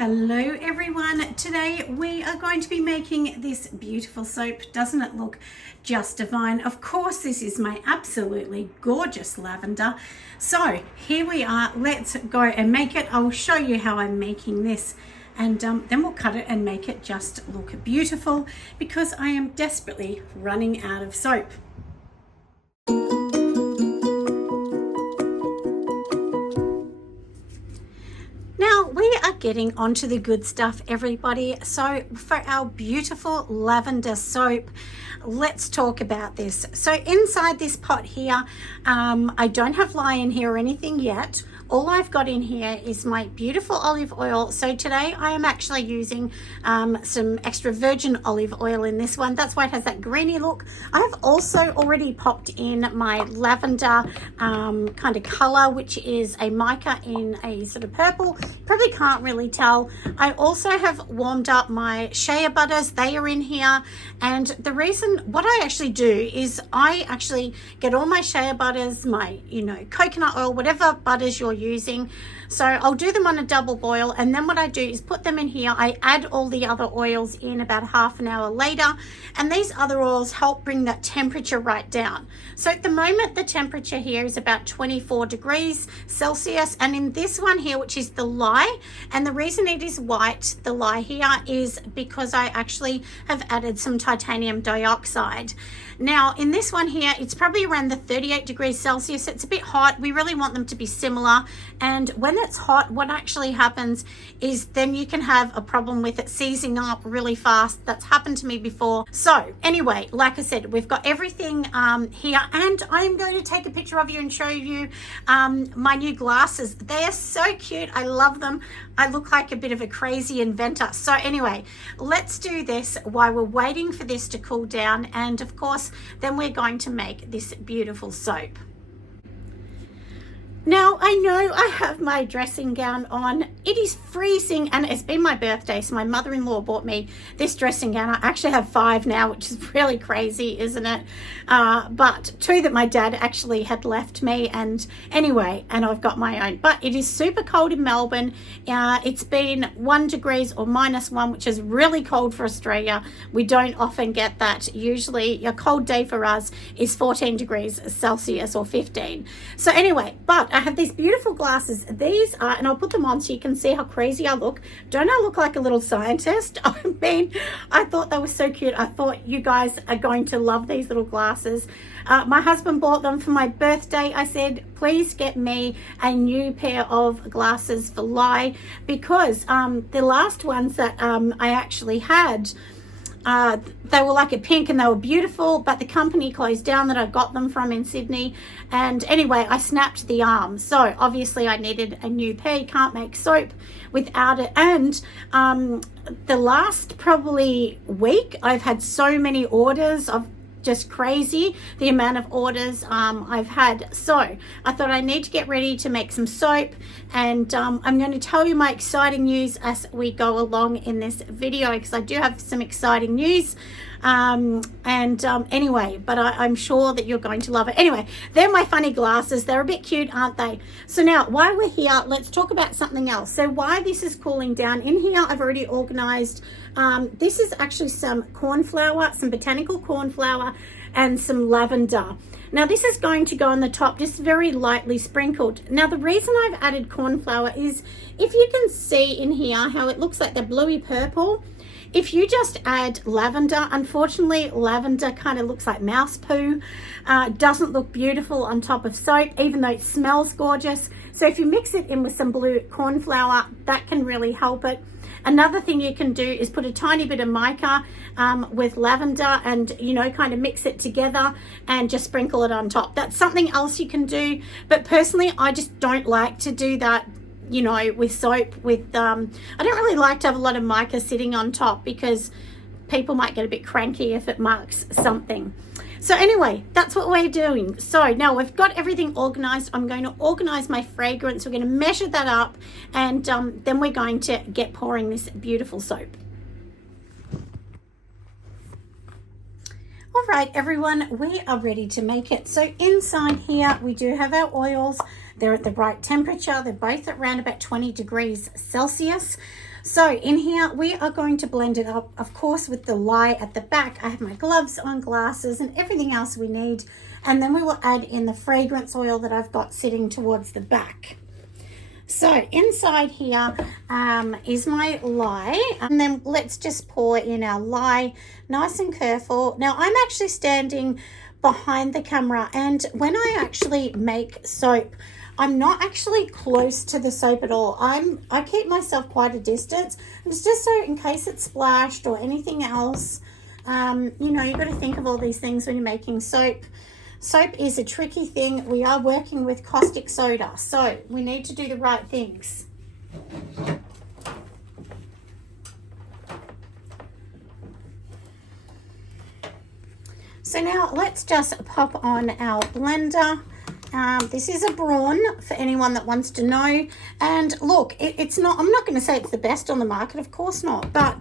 Hello everyone, today we are going to be making this beautiful soap. Doesn't it look just divine? Of course, this is my absolutely gorgeous lavender. So here we are, let's go and make it. I'll show you how I'm making this, and then we'll cut it and make it just look beautiful because I am desperately running out of soap. Now we are getting onto the good stuff, everybody. So for our beautiful lavender soap, let's talk about this. So inside this pot here, I don't have lye in here or anything yet. All I've got in here is my beautiful olive oil. So today I am actually using some extra virgin olive oil in this one. That's why it has that greeny look. I have also already popped in my lavender kind of color, which is a mica in a sort of purple. Probably can't really tell. I also have warmed up my shea butters. They are in here. And the reason, what I actually do is I actually get all my shea butters, my, coconut oil, whatever butters you're using. So I'll do them on a double boil, and then what I do is put them in here. I add all the other oils in about half an hour later, and these other oils help bring that temperature right down. So at the moment the temperature here is about 24 degrees Celsius, and in this one here, which is the lye, and the reason it is white, the lye here, is because I actually have added some titanium dioxide. Now in this one here, it's probably around the 38 degrees Celsius. It's a bit hot. We really want them to be similar, and when it's hot, what actually happens is then you can have a problem with it seizing up really fast. That's happened to me before. So anyway, like I said, we've got everything here, and I'm going to take a picture of you and show you my new glasses. They are so cute. I love them. I look like a bit of a crazy inventor. So anyway, let's do this while we're waiting for this to cool down, and of course then we're going to make this beautiful soap. Now, I know I have my dressing gown on. It is freezing, and it's been my birthday, so my mother-in-law bought me this dressing gown. I actually have 5 now, which is really crazy, isn't it? But 2 that my dad actually had left me, and anyway, and I've got my own. But it is super cold in Melbourne. It's been 1 degrees or -1, which is really cold for Australia. We don't often get that. Usually a cold day for us is 14 degrees Celsius or 15. So anyway, but I have these beautiful glasses. These are, and I'll put them on so you can see how crazy I look. Don't I look like a little scientist? I mean, I thought they were so cute. I thought you guys are going to love these little glasses. My husband bought them for my birthday. I said, please get me a new pair of glasses for lye, because the last ones that I actually had, they were like a pink and they were beautiful, but the company closed down that I got them from in Sydney. And anyway, I snapped the arm, so obviously I needed a new pair. You can't make soap without it. And the last probably week I've had so many orders of just crazy, the amount of orders I've had. So I thought I need to get ready to make some soap, and I'm going to tell you my exciting news as we go along in this video, because I do have some exciting news. Anyway, but I'm sure that you're going to love it. Anyway, they're my funny glasses. They're a bit cute, aren't they? So now, while we're here, let's talk about something else. So while this is cooling down, in here I've already organized, this is actually some corn flour, some botanical corn flour, and some lavender. Now this is going to go on the top, just very lightly sprinkled. Now the reason I've added corn flour is, if you can see in here how it looks like the bluey purple, if you just add lavender, unfortunately lavender kind of looks like mouse poo. Doesn't look beautiful on top of soap, even though it smells gorgeous. So if you mix it in with some blue corn flour, that can really help it. Another thing you can do is put a tiny bit of mica with lavender and, kind of mix it together and just sprinkle it on top. That's something else you can do. But personally, I just don't like to do that, with soap. With I don't really like to have a lot of mica sitting on top, because people might get a bit cranky if it marks something. So anyway, that's what we're doing. So now we've got everything organized. I'm going to organize my fragrance. We're going to measure that up, and then we're going to get pouring this beautiful soap. All right, everyone, we are ready to make it. So inside here, we do have our oils. They're at the right temperature. They're both at around about 20 degrees Celsius. So in here, we are going to blend it up, of course, with the lye at the back. I have my gloves on, glasses, and everything else we need. And then we will add in the fragrance oil that I've got sitting towards the back. So inside here is my lye, and then let's just pour in our lye nice and careful. Now I'm actually standing behind the camera, and when I actually make soap, I'm not actually close to the soap at all. I keep myself quite a distance. It's just so in case it's splashed or anything else. You know, you've got to think of all these things when you're making soap. Soap is a tricky thing. We are working with caustic soda, so we need to do the right things. So now let's just pop on our blender. This is a Braun for anyone that wants to know. And look, it's not, I'm not going to say it's the best on the market, of course not, but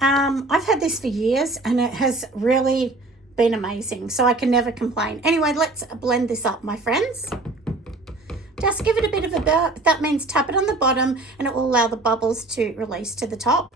I've had this for years and it has really been amazing. So I can never complain. Anyway, let's blend this up, my friends. Just give it a bit of a burp. That means tap it on the bottom and it will allow the bubbles to release to the top.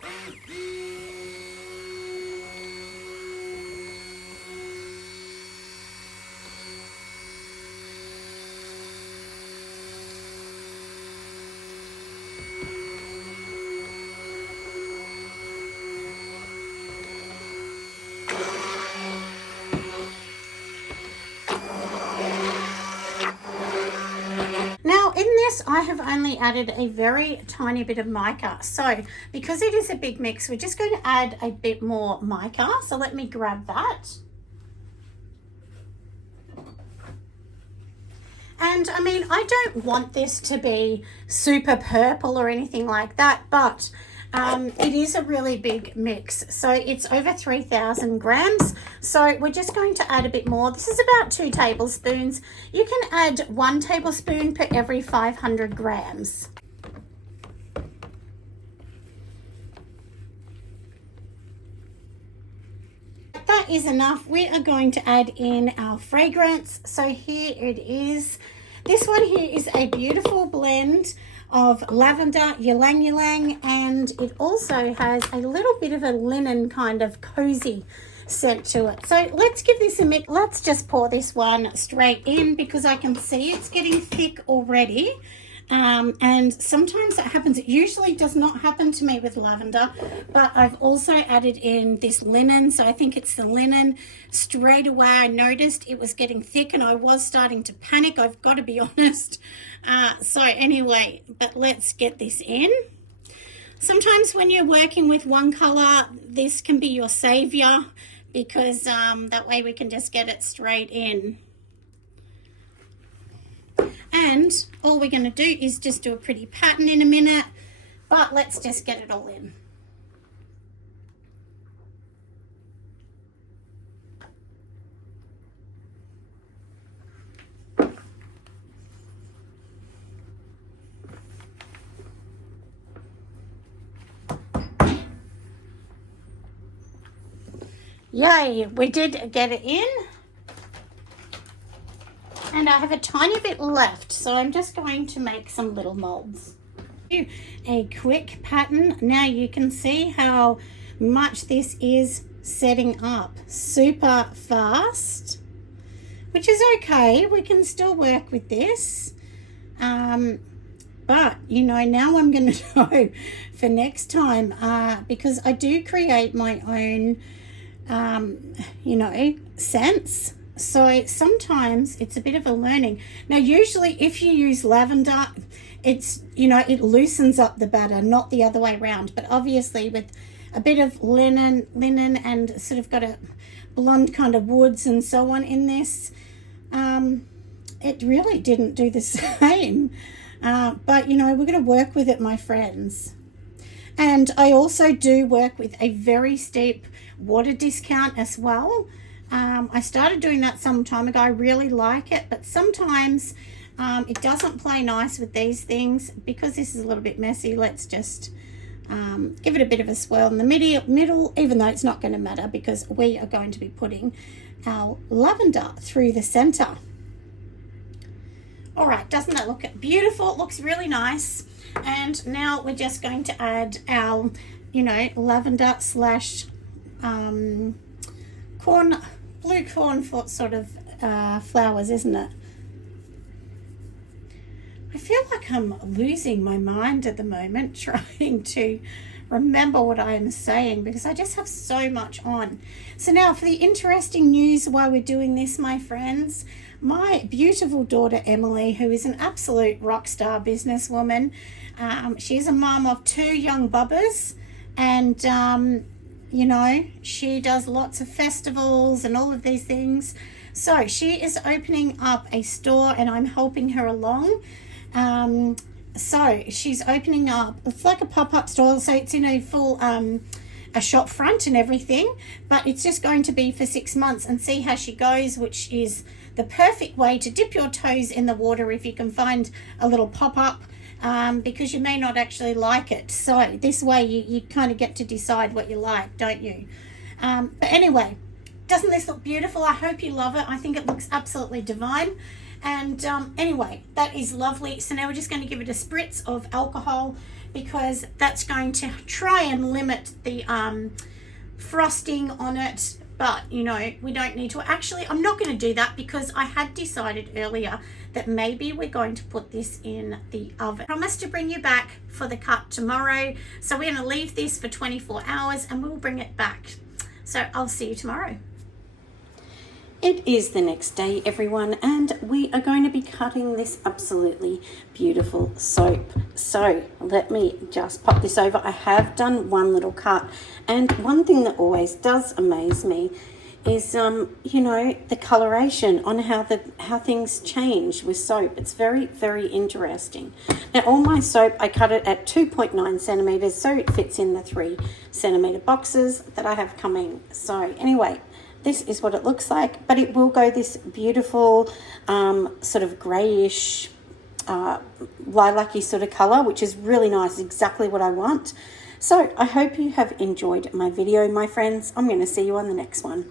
Now in this, I have only added a very tiny bit of mica. So because it is a big mix, we're just going to add a bit more mica. So let me grab that. And I mean, I don't want this to be super purple or anything like that, but it is a really big mix. So it's over 3,000 grams. So we're just going to add a bit more. This is about 2 tablespoons. You can add 1 tablespoon per every 500 grams. That is enough. We are going to add in our fragrance. So here it is. This one here is a beautiful blend of lavender, ylang ylang, and it also has a little bit of a linen kind of cozy scent to it. So let's give this a mix. Let's just pour this one straight in because I can see it's getting thick already. And sometimes that happens. It usually does not happen to me with lavender, but I've also added in this linen. So I think it's the linen. Straight away I noticed it was getting thick and I was starting to panic, I've got to be honest. So anyway, but let's get this in. Sometimes when you're working with one color, this can be your savior because that way we can just get it straight in. And all we're going to do is just do a pretty pattern in a minute, but let's just get it all in. Yay, we did get it in. And I have a tiny bit left, so I'm just going to make some little molds. A quick pattern. Now you can see how much this is setting up super fast, which is okay. We can still work with this. But, you know, now I'm going to know for next time because I do create my own, you know, scents. So sometimes it's a bit of a learning. Now, usually if you use lavender, it's, you know, it loosens up the batter, not the other way around. But obviously with a bit of linen and sort of got a blonde kind of woods and so on in this, it really didn't do the same. But, you know, we're going to work with it, my friends. And I also do work with a very steep water discount as well. I started doing that some time ago. I really like it, but sometimes it doesn't play nice with these things. Because this is a little bit messy, let's just give it a bit of a swirl in the middle, even though it's not going to matter because we are going to be putting our lavender through the center. All right, doesn't that look beautiful? It looks really nice. And now we're just going to add our, you know, lavender slash blue corn for sort of flowers, isn't it? I feel like I'm losing my mind at the moment trying to remember what I am saying because I just have so much on. So now for the interesting news while we're doing this, my friends, my beautiful daughter Emily, who is an absolute rock star businesswoman, she's a mum of 2 young bubbers, and you know, she does lots of festivals and all of these things. So she is opening up a store and I'm helping her along. So she's opening up, it's like a pop-up store, so it's in a full a shop front and everything, but it's just going to be for 6 months and see how she goes, which is the perfect way to dip your toes in the water if you can find a little pop-up, because you may not actually like it. So this way you kind of get to decide what you like, don't you? But anyway, doesn't this look beautiful? I hope you love it. I think it looks absolutely divine. And anyway, that is lovely. So now we're just going to give it a spritz of alcohol because that's going to try and limit the frosting on it. But, you know, we don't need to. Actually, I'm not going to do that because I had decided earlier that maybe we're going to put this in the oven. I promise to bring you back for the cut tomorrow. So we're going to leave this for 24 hours and we'll bring it back. So I'll see you tomorrow. It is the next day, everyone, and we are going to be cutting this absolutely beautiful soap. So let me just pop this over. I have done one little cut, and one thing that always does amaze me is, you know, the coloration on how things change with soap. It's very, very interesting. Now, all my soap, I cut it at 2.9 centimeters, so it fits in the 3 centimeter boxes that I have coming. So anyway, this is what it looks like, but it will go this beautiful sort of grayish lilac-y sort of color, which is really nice, exactly what I want. So I hope you have enjoyed my video, my friends. I'm going to see you on the next one.